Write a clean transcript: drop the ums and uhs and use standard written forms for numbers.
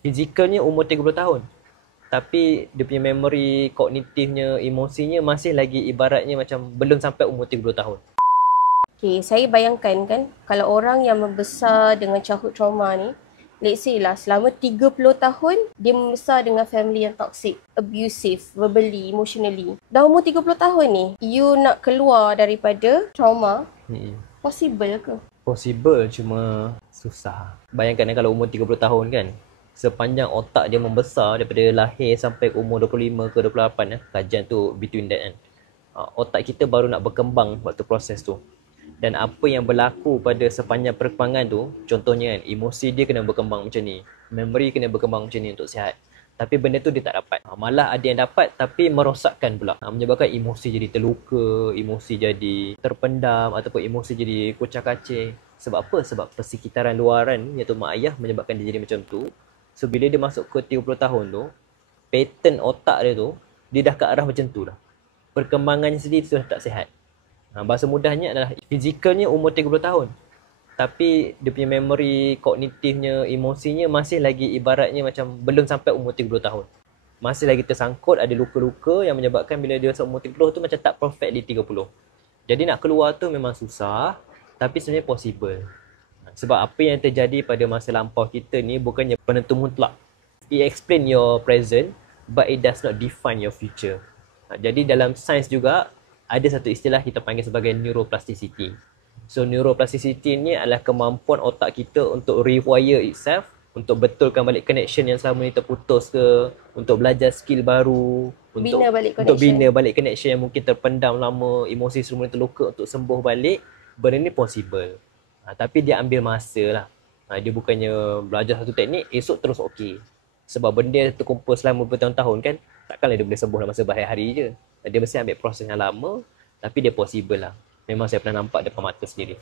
Fizikalnya umur 30 tahun. Tapi dia punya memory, kognitifnya, emosinya masih lagi ibaratnya macam belum sampai umur 30 tahun. Okay, saya bayangkan kan, kalau orang yang membesar dengan childhood trauma ni, let's say lah, selama 30 tahun, dia membesar dengan family yang toxic, abusive, verbally, emotionally. Dah umur 30 tahun ni, you nak keluar daripada trauma, possible ke? Possible, cuma susah. Bayangkan kalau umur 30 tahun kan, sepanjang otak dia membesar daripada lahir sampai umur 25 ke 28, kajian tu between that kan. Otak kita baru nak berkembang waktu proses tu. Dan apa yang berlaku pada sepanjang perkembangan tu, contohnya kan, emosi dia kena berkembang macam ni, memory kena berkembang macam ni untuk sihat. Tapi benda tu dia tak dapat. Malah ada yang dapat tapi merosakkan pula. Menyebabkan emosi jadi terluka, emosi jadi terpendam ataupun emosi jadi kucak-kacir. Sebab apa? Sebab persekitaran luaran iaitu mak ayah menyebabkan dia jadi macam tu. So bila dia masuk ke 30 tahun tu, pattern otak dia tu, dia dah ke arah macam tu dah. Perkembangannya sendiri sudah tak sihat. Bahasa mudahnya adalah fizikalnya umur 30 tahun. Tapi dia punya memory, kognitifnya, emosinya masih lagi ibaratnya macam belum sampai umur 30 tahun. Masih lagi tersangkut, ada luka-luka yang menyebabkan bila dia umur 30 tu macam tak perfect di 30. Jadi nak keluar tu memang susah, tapi sebenarnya possible. Sebab apa yang terjadi pada masa lampau kita ni bukannya penentu mutlak. It explain your present, but it does not define your future. Jadi dalam sains juga, ada satu istilah kita panggil sebagai neuroplasticity. So neuroplasticity ni adalah kemampuan otak kita untuk rewire itself, untuk betulkan balik connection yang selama ni terputus ke, untuk belajar skill baru, Bina balik untuk connection. bina balik connection yang mungkin terpendam lama, emosi semula terluka untuk sembuh balik. Benda ni possible. Tapi dia ambil masa lah. Dia bukannya belajar satu teknik, esok terus okey. Sebab benda terkumpul selama bertahun-tahun kan, takkanlah dia boleh sembuh dalam masa berhari-hari je. Dia mesti ambil proses yang lama, tapi dia possible lah. Memang saya pernah nampak depan mata sendiri.